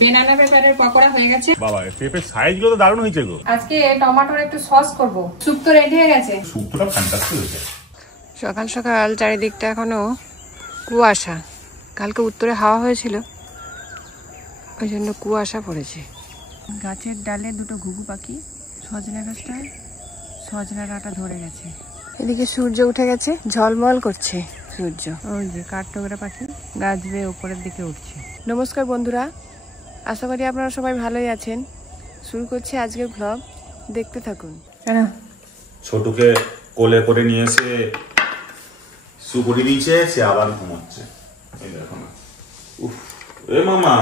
Banana পেপারের পকোড়া হয়ে গেছে। বাবা পেঁপের সাইজগুলো তো দারুণ হয়েছে গো। আজকে টমেটোর একটু সস করব। স্যুপ তো রেডি হয়ে গেছে। স্যুপটা ফ্যান্টাস্টিক হয়েছে। সকাল সকাল চারিদিকটা এখনো কুয়াশা। কালকে উত্তরে হাওয়া হয়েছিল, ওই জন্য কুয়াশা পড়েছে। গাছের ডালে দুটো ঘুঘু পাখি, সজনে গাছটায় সজনে ডাঁটা ধরে গেছে। এদিকে সূর্য উঠে গেছে, ঝলমল করছে সূর্য। ওই যে কাঠঠোকরা পাখি গাছ বেয়ে উপরের দিকে উঠছে। নমস্কার বন্ধুরা, আশা করি আপনারা সবাই ভালোই আছেন। শুরু করছি আজকের ব্লগ, দেখতে থাকুন। কেন ছোটুকে কোলে করে নিয়ে এসে সুপুরি দিয়েছে, সে আবার ঘুমাচ্ছে। এই দেখো না, উফ এ মামা,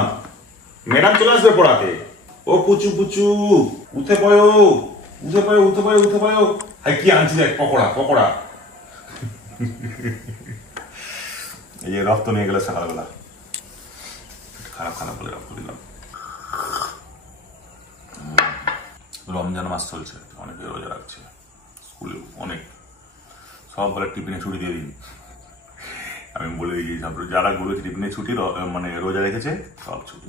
ম্যাডাম চলে আসবে পড়াতে। ও পুচু পুচু, উঠে পড়ো উঠে পড়ো উঠে পড়ো উঠে পড়ো। হাই কি আনছি দেখ, পকোড়া পকোড়া। এই যে রক্ত নিয়ে গেলে সকালবেলা, খারাপ খারাপ বলে রক্ত দিলাম। রমজান মাস চলছে, অনেকে রোজা রাখছে, স্কুলে অনেক, সব বলে টিফিনে ছুটি দিয়ে দিন। আমি বলে দিয়েছি যারা গুলো টিফিনে ছুটি মানে রোজা রেখেছে সব ছুটি,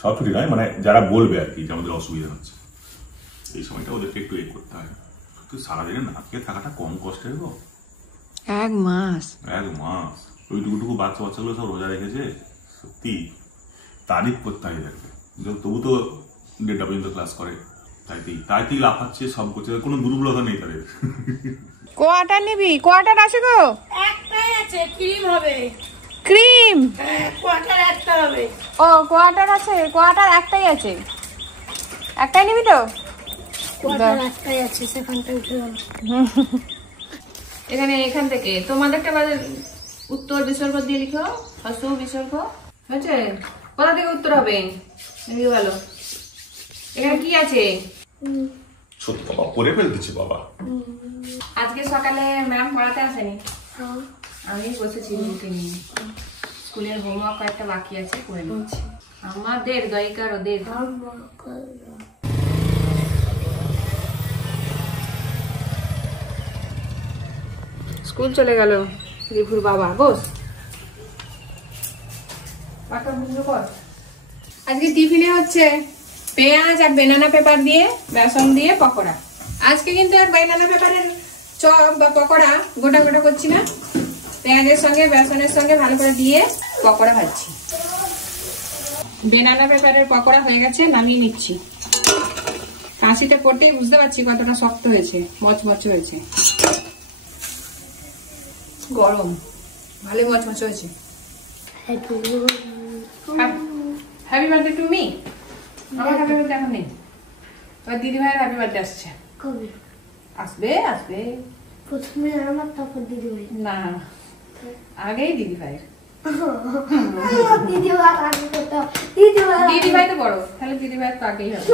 সব ছুটি নয়, মানে যারা বলবে আর কি যে আমাদের অসুবিধা হচ্ছে, এই সময়টা ওদেরকে একটু এই করতে হয়। তুই সারাদিনে না খেয়ে থাকাটা কম কষ্টের গো। এক মাস ওই টুকুটুকু বাচ্চা বাচ্চাগুলো সব রোজা রেখেছে, সত্যি তারিফ করতে হয় দেখবে। তবু তো 1:30 পর্যন্ত ক্লাস করে, তাইতেই লাফাচ্ছে, সব করছে, কোনো দুর্বলতা নেই তাদের। কোয়াটার নিবি? কোয়াটার আছে গো? একটাই আছে, ক্রিম হবে। ক্রিম? কোয়াটার একটা হবে। ও কোয়াটার আছে, কোয়াটার একটাই আছে, একটাই নিবি তো? কোয়াটার একটাই আছে, সেখানটা উঠে গেল। এখান থেকে তোমাদেরটা উত্তর বিসর্গ দিয়ে লিখো, হসু বিসর্গ হয়েছে। কোথা থেকে উত্তর হবে? ভালো। এখানে কি আছে? সত্যি বাবা পড়ে ফেলতেছে বাবা। আজকে সকালে ম্যাম পড়াতে আসেনি, আমি বসেছি বুকে নিয়ে। স্কুলের হোমওয়ার্ক কয়েকটা বাকি আছে, করে নিচ্ছি। আমাদের দইকার ওদের স্কুল চলে গেল রিভুর বাবা। বস, আজকে টিফিনে হচ্ছে পেঁয়াজ আর বেনানা পেপার দিয়ে, বেসন দিয়ে পকোড়া। আজকে কিন্তু আর বেনানা পেপারের চপ বা পকোড়া গোটা গোটা করছি না, পেঁয়াজের সঙ্গে বেসনের সঙ্গে ভালো করে দিয়ে পকোড়া ভাজছি। বেনানা পেপারের পকোড়া হয়ে গেছে, নামিয়ে নিচ্ছি। কাশিতে পড়তেই বুঝতে পারছি কতটা শক্ত হয়েছে, মচমচে হয়েছে। গরম, ভালো মচমচে হয়েছে। Happy birthday to me. আমার হ্যাপি বার্থডে এখন নেই, তোর দিদি ভাইয়ের হ্যাপি বার্থডে আসছে। কবে আসবে? আসবে প্রথমে আমার, তারপর দিদি ভাই। না, আগেই দিদি ভাইয়ের। দিদি ভাই তো বড়, তাহলে দিদি ভাইয়ের তো আগেই হবে।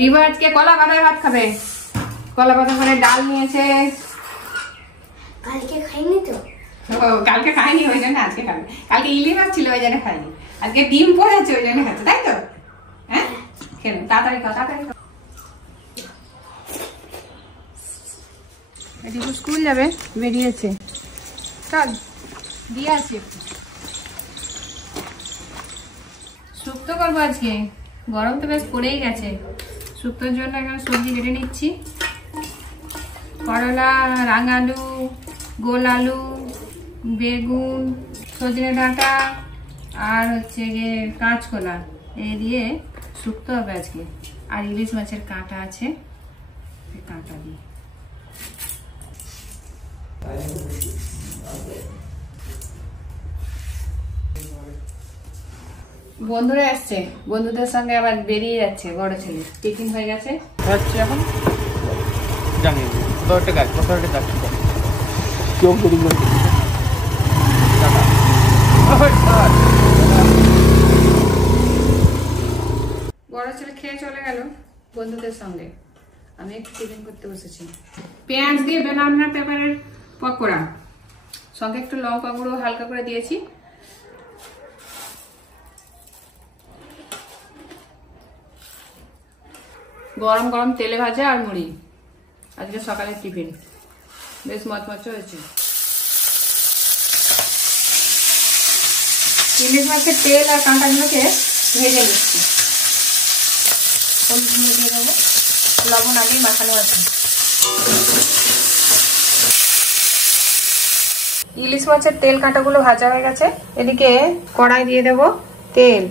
রিভা আজকে কলা পাতায় ভাত খাবে। কলা পাতা করে ডাল নিয়েছে। কালকে খাইনি তো। কালকে খাইনি, ওই জন্য আজকে খাবে। কালকে ইলিশ মাছ ছিল, ওই জন্য খাইনি। আজকে ডিম পড়েছে, ওই জন্য খাচ্ছে, তাই তো? হ্যাঁ, খেল তাড়াতাড়ি খাও, তাড়াতাড়ি খাও। এদিকে স্কুল যাবে, বেরিয়েছে। চল দিয়ে আসি একটু। শুক্তো করবো আজকে, গরম তো বেশ পড়েই গেছে। শুক্তোর জন্য এখানে সবজি কেটে নিচ্ছি। করলা, রাঙালু, গোল আলু, বেগুন, সজনে ডাঁটা আর হচ্ছে গিয়ে কাঁচকলা, এই দিয়ে শুক্তো হবে আজকে। আর ইলিশ মাছের কাঁটা আছে, কাঁটা দিয়ে। বন্ধুরা আসছে, বন্ধুদের সঙ্গে আবার বেরিয়ে যাচ্ছে। বড় ছেলে টিফিন হয়ে গেছে, এখন জানিয়ে দিই কোথাও একটা গাছ, কোথাও একটা গাছ চোখ যদি বড় ছেলে খেয়ে চলে গেল বন্ধুদের সঙ্গে। আমি একটু টিফিন করতে বসেছি। পেঁয়াজ দিয়ে বেনানা পেপারের পকোড়া, সঙ্গে একটু লঙ্কা গুঁড়ো হালকা করে দিয়েছি। গরম গরম তেলে ভাজা আর মুড়ি, আজকে সকালের টিফিন। বেশ মচমচে হয়েছে। ইলিশ মাছের তেল আর কাঁটাগুলোকে ভেজে নিচ্ছি। হলুদ গুঁড়ো দিয়ে দেবো, লবণ আগেই মাখানো আছে। ইলিশ মাছের তেল কাঁটাগুলো ভাজা হয়ে গেছে। এদিকে কড়াই দিয়ে দেবো তেল।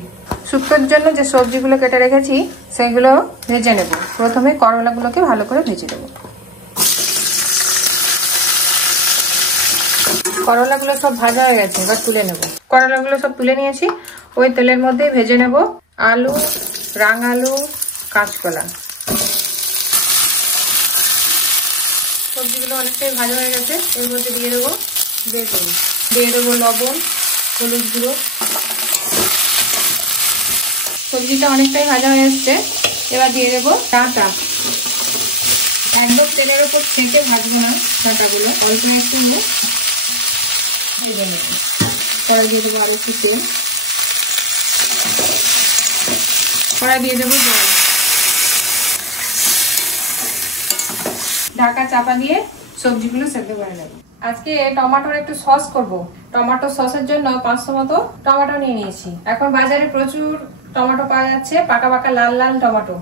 শুক্তোর জন্য যে সবজিগুলো কেটে রেখেছি সেগুলো ভেজে নেব। প্রথমে করলাগুলোকে ভালো করে ভেজে দেবো। করলাগুলো সব ভাজা হয়ে গেছে, এবার তুলে নেব। করলাগুলো সব তুলে নিয়েছি। ওই তেলের মধ্যে ভেজে নেব আলু, রাঙালু, কাঁচকলা। সবজিগুলো অনেকটাই ভাজা হয়ে গেছে। এর মধ্যে দিয়ে দেবো বেগুন, দিয়ে দেবো লবণ, হলুদ গুঁড়ো। সবজিটা অনেকটাই ভাজা হয়ে এসছে। এবার দিয়ে দেবো ডাঁটা। একদম তেলের উপর ছেঁকে ভাজবো না ডাঁটাগুলো, অল্প একটু ভেজে নেব। কড়াই দিয়ে দেবো আর একটু তেল, কড়াই দিয়ে দেবো জল, ঢাকা চাপা দিয়ে সবজিগুলো সেদ্ধ করে নেব। আজকে টমেটোর একটু সস করব। টমেটো সসের জন্য 500 মতো টমেটো নিয়ে নিয়েছি। এখন বাজারে প্রচুর টমেটো পাওয়া যাচ্ছে, পাকা পাকা লাল লাল টমেটো।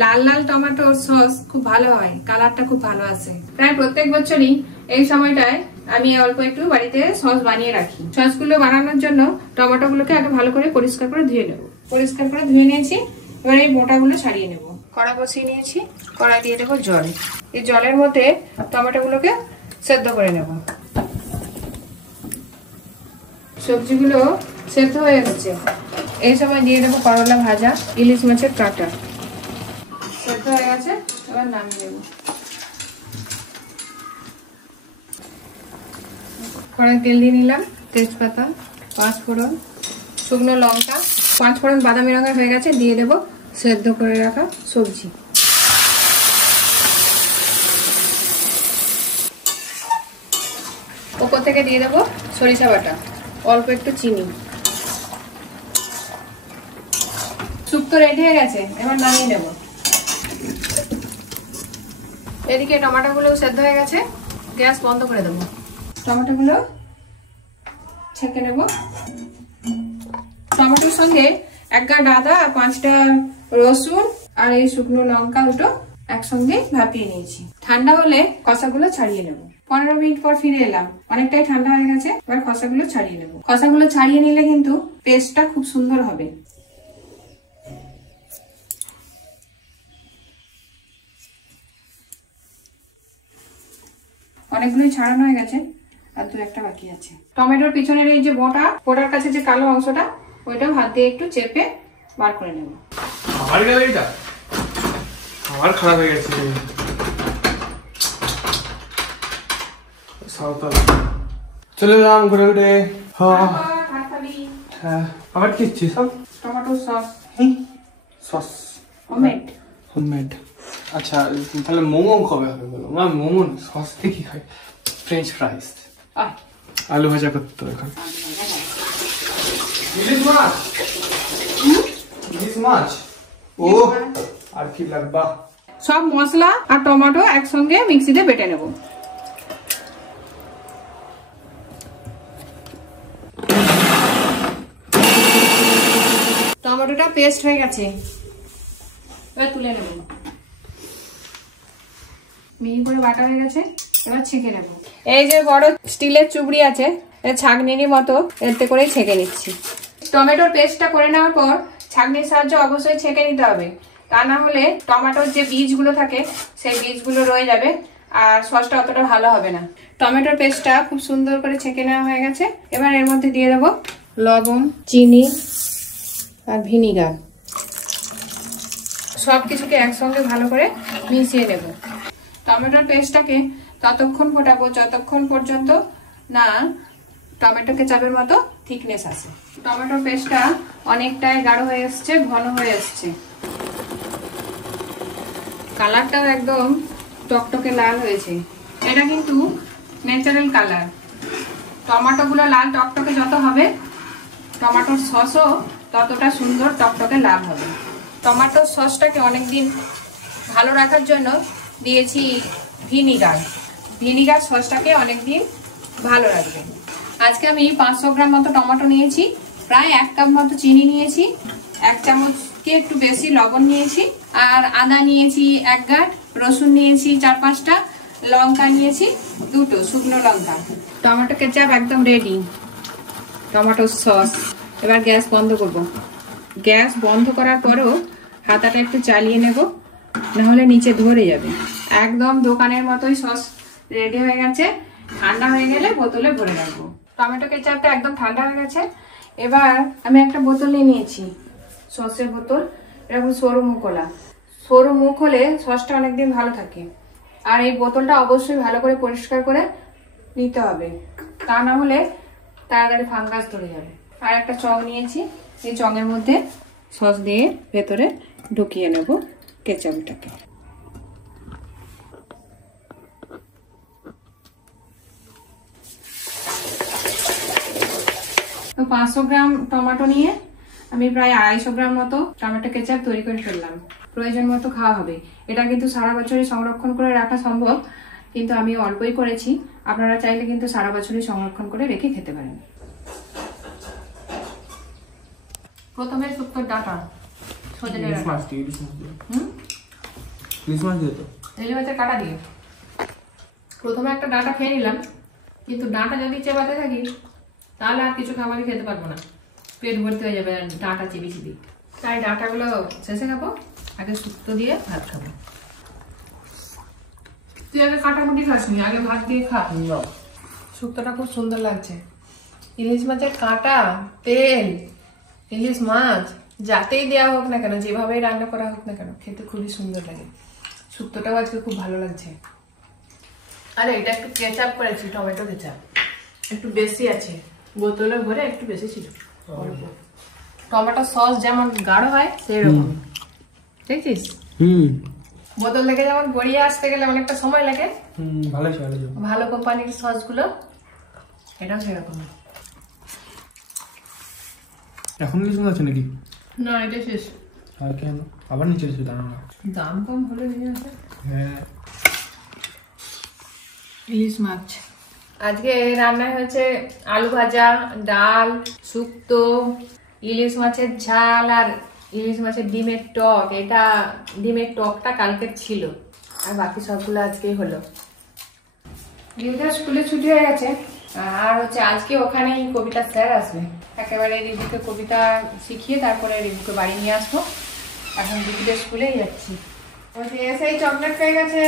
লাল লাল টমেটোর সস খুব ভালো হয়, কালারটা খুব ভালো আসে। প্রায় প্রত্যেক বছরই এই সময়টায় আমি অল্প একটু বাড়িতে সস বানিয়ে রাখি। সসগুলো বানানোর জন্য টমেটোগুলোকে আগে ভালো করে পরিষ্কার করে ধুয়ে নেব। পরিষ্কার করে ধুয়ে নিয়েছি। এবার এই মোটাগুলো ছাড়িয়ে নেব। কড়াই বসিয়ে নিয়েছি, কড়াই দিয়ে দেবো জল। এই জলের মধ্যে টমেটোগুলোকে সেদ্ধ করে নেব। সবজিগুলো সেদ্ধ হয়ে গেছে। এই সময় দিয়ে দেবো করলা ভাজা, ইলিশ মাছের কাঁটা। সেদ্ধ হয়ে গেছে, এবার নামিয়ে দেবো। কড়াই তেল দিয়ে নিলাম, তেজপাতা, 5 ফোড়ন, শুকনো লঙ্কা। 5 ফোড়ন বাদামি রঙের হয়ে গেছে, দিয়ে দেবো সেদ্ধ করে রাখা সবজি। ওপর থেকে দিয়ে দেবো সরিষা বাটা, অল্প একটু চিনি। শুক্তো রেডি হয়ে গেছে, এবার নামিয়ে নেব। এদিকে টমেটোগুলো সেদ্ধ হয়ে গেছে, গ্যাস বন্ধ করে দেবো। টমেটোগুলো ছেঁকে নেব। টমেটোর সঙ্গে 1 গাঁট আদা আর 5টা রসুন আর এই শুকনো লঙ্কা দুটো একসঙ্গে ভাপিয়ে নিয়েছি। ঠান্ডা হলে কষাগুলো ছাড়িয়ে নেব। 15 মিনিট পর ফিরে এলাম, অনেকটাই ঠান্ডা হয়ে গেছে। এবার কষাগুলো ছাড়িয়ে নেব। কষাগুলো ছাড়িয়ে নিলে কিন্তু পেস্টটা খুব সুন্দর হবে। অনেকগুলোই ছাড়ানো হয়ে গেছে, আর 2-1টা বাকি আছে। টমেটোর পিছনের এই যে বোটার কাছে যে কালো অংশটা, ওইটাও হাত দিয়ে একটু চেপে বার করে নেব। আমার গেল এটা, আমার খারাপ হয়ে গেছে। চলে এলাম ঘুরে ঘুরে। আবার কি ইচ্ছে সব? Tomato sauce, sauce homemade. আচ্ছা, তাহলে মোমো কবে হবে বলো? আমার মোমো সস দিয়ে কি খাই? ফ্রেঞ্চ ফ্রাইস, আলু ভাজা করতে হবে এখন। ইলিশ মাছ, ইলিশ মাছ, ও আর কি লাগবা? সব মশলা আর টমেটো একসঙ্গে মিক্সিতে বেটে নেব। টমেটোটা পেস্ট হয়ে গেছে, এবার তুলে নেব। মিহি করে বাটা হয়ে গেছে, এবার ছেঁকে নেব। এই যে বড় স্টিলের চুবড়ি আছে, ছাঁকনির মতো এতে করে ছেঁকে নিচ্ছি। টমেটোর পেস্টটা করে নেওয়ার পর ছাঁকনির সাহায্যে অবশ্যই ছেঁকে নিতে হবে, তা না হলে টমেটোর যে বীজগুলো থাকে সেই বীজগুলো রয়ে যাবে আর সসটা অতটা ভালো হবে না। টমেটোর পেস্টটা খুব সুন্দর করে ছেঁকে নেওয়া হয়ে গেছে। এবার এর মধ্যে দিয়ে দেবো লবণ, চিনি আর ভিনিগার। সব কিছুকে একসঙ্গে ভালো করে মিশিয়ে নেব। টমেটোর পেস্টটাকে ততক্ষণ ফোটাবো যতক্ষণ পর্যন্ত না টমেটো কেচাপের মতো থিকনেস আসে। টমেটোর পেস্টটা অনেকটাই গাঢ় হয়ে এসছে, ঘন হয়ে এসছে। কালারটাও একদম টকটকে লাল হয়েছে। এটা কিন্তু ন্যাচারাল কালার। টমেটোগুলো লাল টকটকে যত হবে, টমেটোর সসও ততটা সুন্দর টকটকে লাল হবে। টমেটোর সসটাকে অনেকদিন ভালো রাখার জন্য দিয়েছি ভিনিগার। ভিনিগার সসটাকে অনেকদিন ভালো রাখবে। আজকে আমি 500 গ্রাম মতো টমেটো নিয়েছি, প্রায় 1 কাপ মতো চিনি নিয়েছি, 1 চামচকে একটু বেশি লবণ নিয়েছি, আর আদা নিয়েছি 1 গাঁট, রসুন নিয়েছি 4-5টা, লঙ্কা নিয়েছি 2টো শুকনো লঙ্কা। টমেটো কেচাপ একদম রেডি, টমেটো সস। এবার গ্যাস বন্ধ করব। গ্যাস বন্ধ করার পরেও হাতাটা একটু চালিয়ে নেব, নাহলে নিচে ধরে যাবে। একদম দোকানের মতোই সস রেডি হয়ে গেছে। ঠান্ডা হয়ে গেলে বোতলে ভরে রাখবো। টমেটো কেচাপটা একদম ঠান্ডা হয়ে গেছে। এবার আমি একটা বোতল নিয়ে নিয়েছি, সসের বোতল, এরকম সরু মুখোলা। সরু মুখ হলে সসটা অনেকদিন ভালো থাকে। আর এই বোতলটা অবশ্যই ভালো করে পরিষ্কার করে নিতে হবে, তা না হলে তাড়াতাড়ি ফাঙ্গাস ধরে যাবে। আর একটা চং নিয়েছি, এই চঙের মধ্যে সস দিয়ে ভেতরে ঢুকিয়ে নেব কেচাপটাকে। তো 500 গ্রাম টমেটো নিয়ে আমি প্রায় 250 গ্রাম মতো টমেটো কেচাপ তৈরি করে ফেললাম। প্রয়োজন মতো খাওয়া হবে। এটা কিন্তু সারা বছরই সংরক্ষণ করে রাখা সম্ভব, কিন্তু আমি অল্পই করেছি। আপনারা চাইলে কিন্তু সারা বছরই সংরক্ষণ করে রেখে খেতে পারেন। প্রথমে শুক্তোর ডাঁটা সজনে ডাঁটা, ইলিশ মাছের কাটা দিয়ে প্রথমে একটা ডাঁটা খেয়ে নিলাম, কিন্তু ডাঁটা যদি চেবাতে থাকি তাহলে আর কিছু খাবারই খেতে পারবো না, পেট ভর্তি হয়ে যাবে ডাঁটা চিবি চিবি। তাই ডাঁটাগুলো শেষে খাবো, আগে শুক্তো দিয়ে ভাত খাবো। তুই আগে কাটাকুটি খাসনি, আগে ভাত দিয়ে খা। শুক্তোটা খুব সুন্দর লাগছে। ইলিশ মাছের কাঁটা, তেল, ইলিশ মাছ যাতেই দেওয়া হোক না কেন, যেভাবেই রান্না করা হোক না কেন, খেতে খুবই সুন্দর লাগে। শুক্তোটাও আজকে খুব ভালো লাগছে। আরে এটা একটু কেচাপ করেছি, টমেটো কেচাপ একটু বেশি আছে, বোতলে ভরে একটু বেশি ছিল। টমেটো সস যেমন গাঢ় হয় সেই রকম, দেখছিস? বোতল থেকে যেমন গড়িয়ে আসতে গেলে অনেকটা সময় লাগে, ভালো কোম্পানির সস গুলো এটাও সেরকম। এখন কিছু আছে নাকি? না, এটা শেষ। আর কেন আবার নিচে এসে দাঁড়ানো? দাম কম হলে নিয়ে আসে। হ্যাঁ, ইলিশ মাছ আজকে রান্না হয়েছে, আলু ভাজা, ডাল, শুক্তো, ইলিশ মাছের ঝাল আর ইলিশ মাছের ডিমের টক। এটা ডিমের টকটা কালকের ছিল, আর বাকি সবগুলো আজকেই হলো। দিদিটা স্কুলে ছুটি হয়ে গেছে, আর হচ্ছে আজকে ওখানেই কবিতা স্যার আসবে। একেবারে রিভিকে কবিতা শিখিয়ে তারপরে রিভিকে বাড়ি নিয়ে আসবো। এখন দিদিদের স্কুলেই যাচ্ছি। এসেই চকলেট পেয়ে গেছে,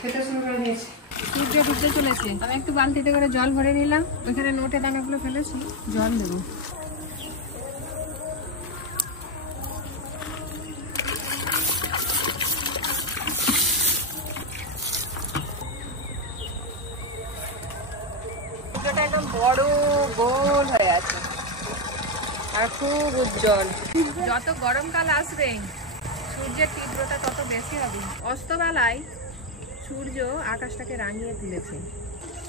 খেতে শুরু করে দিয়েছে। সূর্য ডুবতে চলেছে। আমি একটু বালতিতে করে জল ভরে নিলাম, ওখানে নোটে দানাগুলো ফেলেছি, জল দেবো। সূর্যটা একদম বড় গোল হয়ে আছে আর খুব উজ্জ্বল। যত গরমকাল আসবে সূর্যের তীব্রতা তত বেশি হবে। অস্তবেলায় সূর্য আকাশটাকে রাঙিয়ে তুলেছে,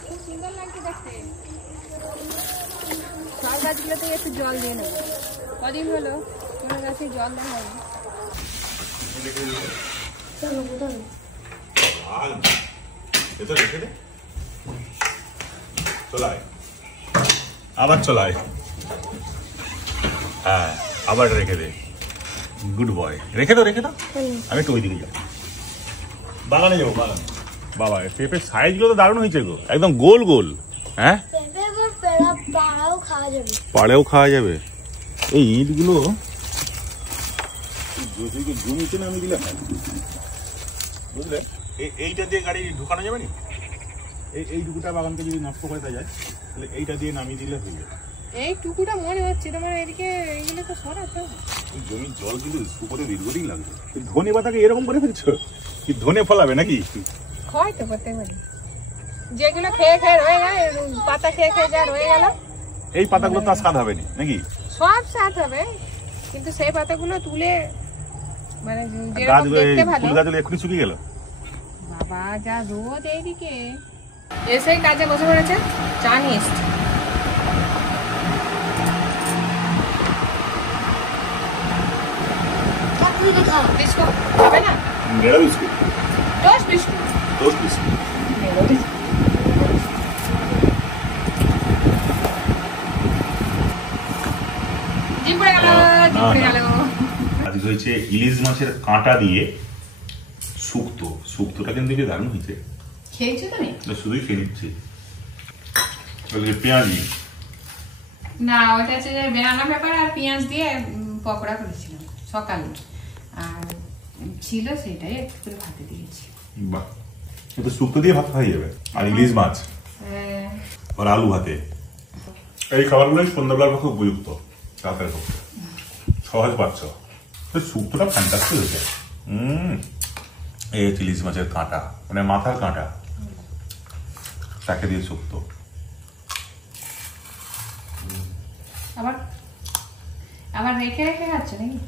খুব সুন্দর লাগছে দেখতে। সব গাছগুলোতে একটু জল দিয়ে নেবো, কদিন হলো কোনো গাছে জল দেওয়া হয়নি। আবার চলায়, হ্যাঁ আবার রেখে দে। গুড বয়, রেখে দাও রেখে দাও। আমি একটু ওইদিকে যাই, বাগানে যাবো বাগান। বাবা পেঁপের সাইজগুলো তো দারুণ হয়েছে গো, একদম গোল গোল। হ্যাঁ পাড়েও খাওয়া যাবে। এই ইটগুলো জমিতে নামিয়ে দিলে হয়, বুঝলে? এইটা দিয়ে গাড়ি ঢুকানো যাবে না। এইটুকুটা বাগানকে যদি নষ্ট করে দেওয়া যায় তাহলে এইটা দিয়ে নামিয়ে দিলে হয়ে যাবে। এই টুকুটা মনে হচ্ছে তোমার এদিকে, এইগুলো তো সরাতে হবে। জমির জল কিন্তু উপরে দীর্ঘদিন লাগবে। ধনে পাতাকে এরকম করে ফেলছো কি? ধনে ফলাবে নাকি? হয়তো করতে পারি, যেগুলো খেয়ে খেয়ে রয়ে যায়, পাতা খেয়ে খেয়ে যা রয়ে গেল, এই পাতাগুলো তো আর স্বাদ হবে না নাকি? সব স্বাদ হবে, কিন্তু সেই পাতাগুলো তুলে মানে গাছগুলো ফুল গাছগুলো এক্ষুনি শুকিয়ে গেল। বাবা যা রোদ এইদিকে। এসেই কাজে বসে পড়েছে, চা নিয়ে এসছে। বিস্কুট খাবে না? মেরা biscuit, toast biscuit, toast biscuit. জিভ পড়ে গেল, জিভ পড়ে গেল। আজকে হয়েছে ইলিশ মাছের কাঁটা দিয়ে শুক্তো। শুক্তোটা কিন্তু বেশ দারুণ হয়েছে। খেয়েছো তুমি? শুধুই খেয়ে নিচ্ছি। পেঁয়াজি না, ওটা হচ্ছে যে বেনানা পেপার আর পেঁয়াজ দিয়ে পকোড়া করেছিলাম সকালে, আর ছিল সেটাই একটু করে ভাতে দিয়েছি। বাহ, তো শুক্তো দিয়ে ভাত খাওয়া যাবে। আর ইলিশ মাছ আর আলু ভাতে, এই খাবারগুলোই সন্ধ্যাবেলার পক্ষে উপযুক্ত, রাতের পক্ষে সহজ পাচ্ছ। শুক্তোটা ফ্যান্টাস্টিক হয়েছে। এই ইলিশ মাছের কাঁটা, মানে মাথার কাঁটা, তাকে দিয়ে শুক্তো। আবার আবার রেখে রেখে খাচ্ছ নাকি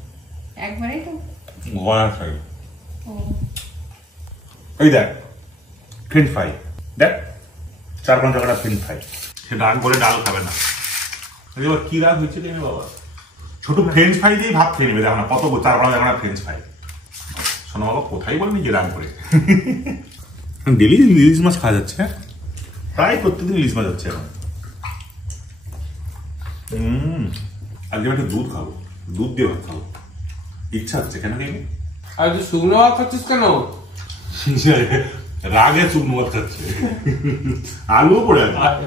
একবারেই? তো গয়া খাই। ওই দেখ ফ্রেঞ্চ ফ্রাই, দেখ 4-5 টাকাটা ফ্রেঞ্চ ফ্রাই। সে রাগ করে ডাল খাবে না। এবার কি রাগ হয়েছে রে বাবা, ছোট ফ্রেঞ্চ ফ্রাই দিয়েই ভাত খেয়ে নেবে। দেখো না কত 4-5 টাকা ফ্রেঞ্চ ফ্রাই। শোনো বাবা, কোথায় বলেনি যে রাগ করে। ডেলি ইলিশ মাছ খাওয়া যাচ্ছে, প্রায় প্রত্যেকদিন ইলিশ মাছ হচ্ছে এখন। আজকে একটা দুধ খাবো, দুধ দিয়ে ভাত খাবো ইচ্ছা হচ্ছে। কেন খেয়ে আর তুই শুকনো ভাত খাচ্ছিস কেন? রাগে শুকনো ভাত খাচ্ছে। আলুও পড়ে আছে,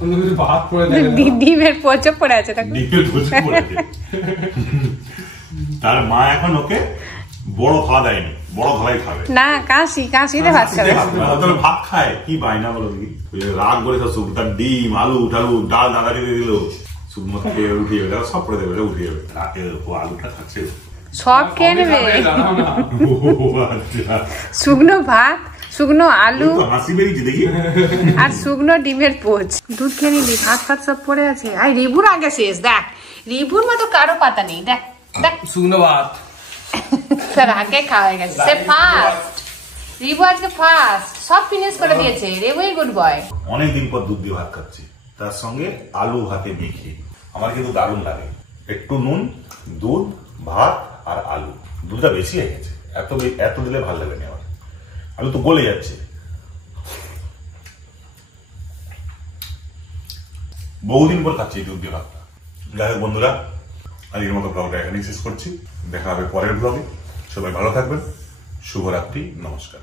অন্য কিছু ভাত পড়ে দেয়। ডিমের পচে পড়ে আছে। ডিমের পচে পড়ে আছে। তার মা এখন ওকে বড় থালা দেয়নি, বড় থালাই খাবে না, কাশিতে ভাত খাবে। ভাত খায় কি বায়না বলো দেখি। রাগ করে সব শুকনো, তার ডিম আলু টালু ডাল দাদা দিয়ে দিল, শুকনো খেয়ে উঠিয়ে যাবে, সব পড়ে দেবে, উঠে যাবে। রাতে আলুটা খাচ্ছে, সব খেয়ে নেবে। শুকনো ভাত, শুকনো আলু, হাসি বেরিয়েছে দেখি, আর শুকনো ডিমের পোচ। দুধ খেয়ে নিবি, ভাত ফাত সব পড়ে আছে। আর রিবুর আগে শেষ। দেখ, রিবুর মতো কারো পাতা নেই। দেখ দেখ, শুকনো ভাত তার আগে খাওয়া হয়ে গেছে। সে ফার্স্ট, রিবু আজকে ফার্স্ট, সব ফিনিশ করে দিয়েছে। রিবুই গুড বয়। অনেকদিন পর দুধ দিয়ে ভাত খাচ্ছি, তার সঙ্গে আলু ভাতে মেখে। আমার কিন্তু দারুণ লাগে। একটু নুন, দুধ, ভাত আর আলু। দুধটা বেশি হয়ে গেছে, এত দিলে ভালো লাগবে না আমার। আলু তো গলে যাচ্ছে। বহুদিন পর খাচ্ছি দুধ দিয়ে ভাতটা। যাই হোক বন্ধুরা, আজকের মতো ব্লগটা এখানেই শেষ করছি। দেখা হবে পরের ব্লগে। সবাই ভালো থাকবেন। শুভরাত্রি, নমস্কার।